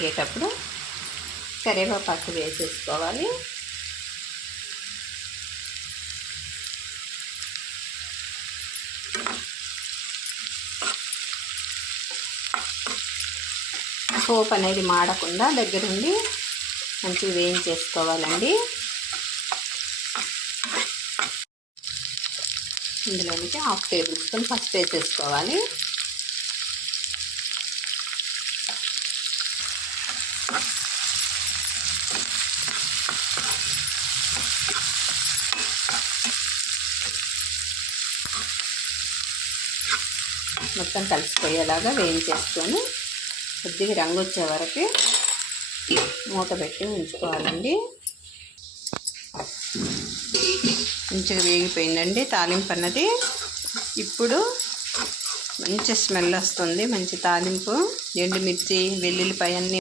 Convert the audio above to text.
వేగేటప్పుడు కరివేపాకు వేసేసుకోవాలి. పోపు అనేది మాడకుండా దగ్గరుండి మంచిగా వేయించేసుకోవాలండి. ఇందులోనికి 1/2 టేబుల్ స్పూన్ పసుపు వేసేసుకోవాలి. మొత్తం కలిసిపోయేలాగా వేయించేసుకొని కొద్దిగా రంగు వచ్చే వరకు మూత పెట్టి ఉంచుకోవాలండి. మంచిగా వేగిపోయిందండి తాలింపు అన్నది. ఇప్పుడు మంచి స్మెల్ వస్తుంది, మంచి తాలింపు. ఎండుమిర్చి, వెల్లుల్లిపాయ అన్నీ